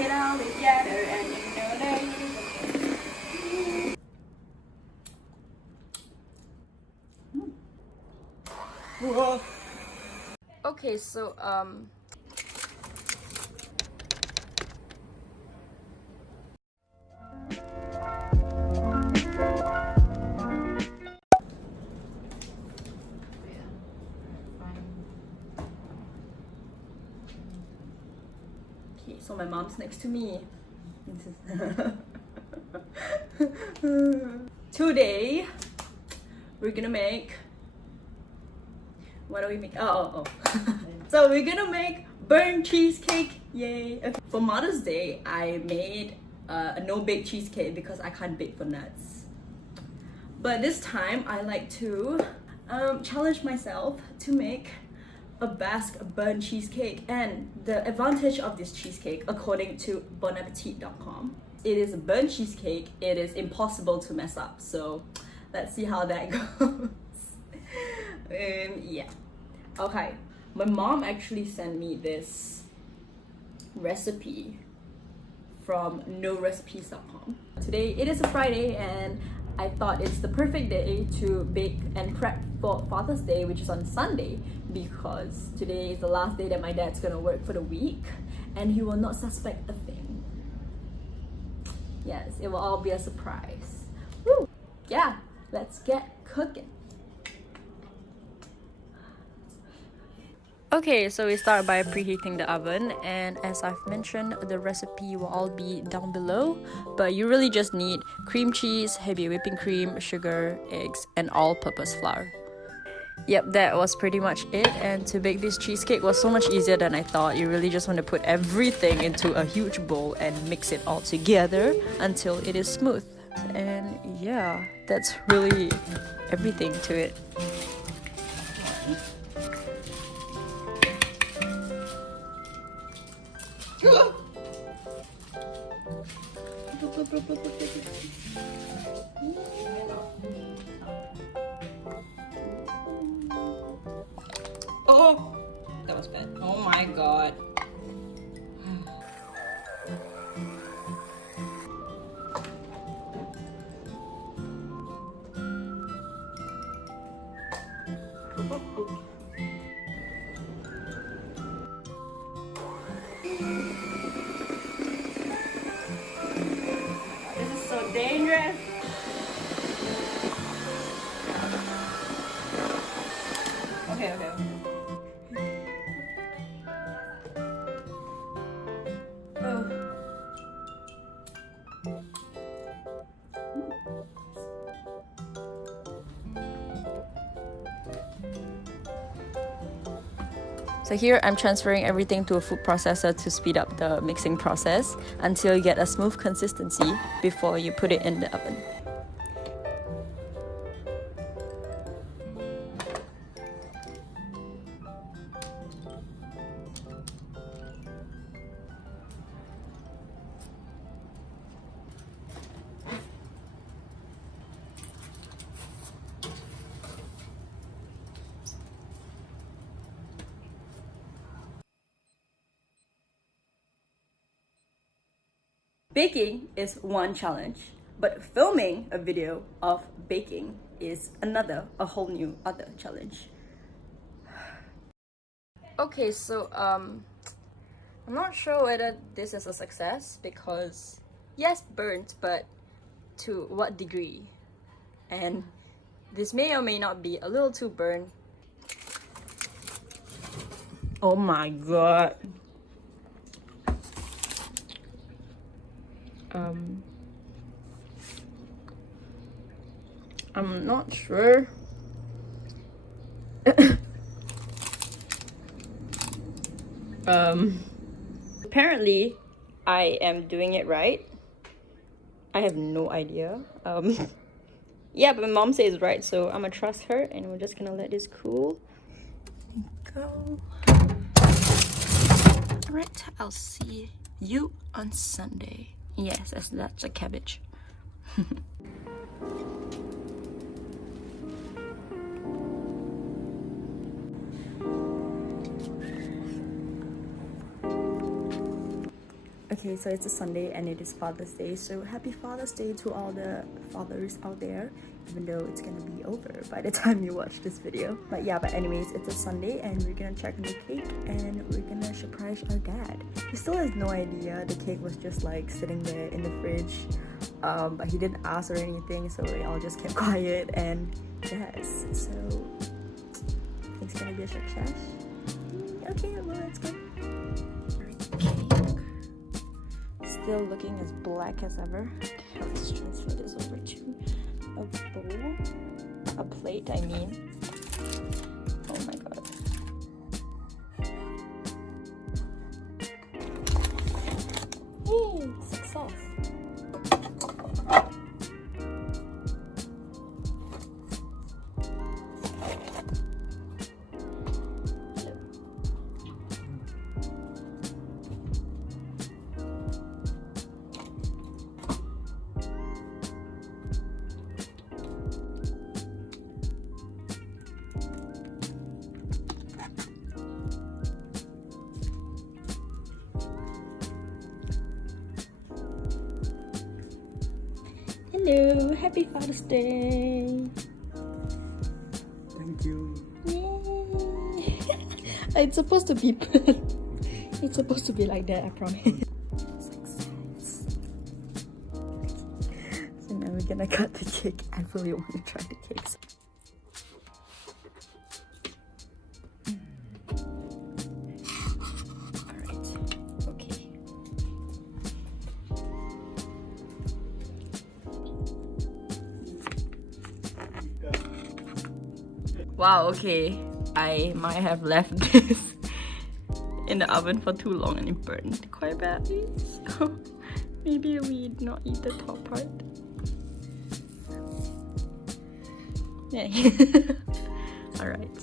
it all together and you know that you. Okay, so so my mom's next to me. Today we're gonna make, what do we make? Oh. So we're gonna make burnt cheesecake. Yay. Okay. For Mother's Day I made a no-bake cheesecake because I can't bake for nuts. But this time I like to challenge myself to make a Basque burnt cheesecake. And the advantage of this cheesecake, according to bonappetit.com, it is a burnt cheesecake. It is impossible to mess up. So let's see how that goes. Yeah. Okay, my mom actually sent me this recipe from norecipes.com. Today it is a Friday and I thought it's the perfect day to bake and prep for Father's Day, which is on Sunday, because today is the last day that my dad's gonna work for the week and he will not suspect a thing. Yes, it will all be a surprise. Woo! Yeah, let's get cooking. Okay, so we start by preheating the oven, and as I've mentioned, the recipe will all be down below, but you really just need cream cheese, heavy whipping cream, sugar, eggs, and all-purpose flour. Yep, that was pretty much it, and to bake this cheesecake was so much easier than I thought. You really just want to put everything into a huge bowl and mix it all together until it is smooth. And yeah, that's really everything to it. Oh, that was bad. Oh my god. This is so dangerous. Okay. So here I'm transferring everything to a food processor to speed up the mixing process until you get a smooth consistency before you put it in the oven. Baking is one challenge, but filming a video of baking is a whole new other challenge. Okay, so I'm not sure whether this is a success because yes, burnt, but to what degree? And this may or may not be a little too burnt. Oh my god. I'm not sure. Apparently I am doing it right. I have no idea. Yeah, but my mom says it's right, so I'm gonna trust her and we're just gonna let this cool. Go. Alright, I'll see you on Sunday. Yes, that's a cabbage. Okay, so it's a Sunday and it is Father's Day, so happy Father's Day to all the fathers out there, even though it's gonna be over by the time you watch this video. But yeah, but anyways, it's a Sunday and we're gonna check on the cake and we're gonna surprise our dad. He still has no idea. The cake was just like sitting there in the fridge, but he didn't ask or anything, so we all just kept quiet. And yes, so it's gonna be a success. Okay, well, let's go. Still looking as black as ever. Let's transfer this over to a bowl, a plate, I mean. Oh my god. Yay, success. Hello, happy Father's Day. Thank you. Yay. It's supposed to be it's supposed to be like that, I promise. So now we're gonna cut the cake. I really want to try the cakes. Wow, okay. I might have left this in the oven for too long and it burned quite badly. So maybe we not eat the top part. Yeah. Alright.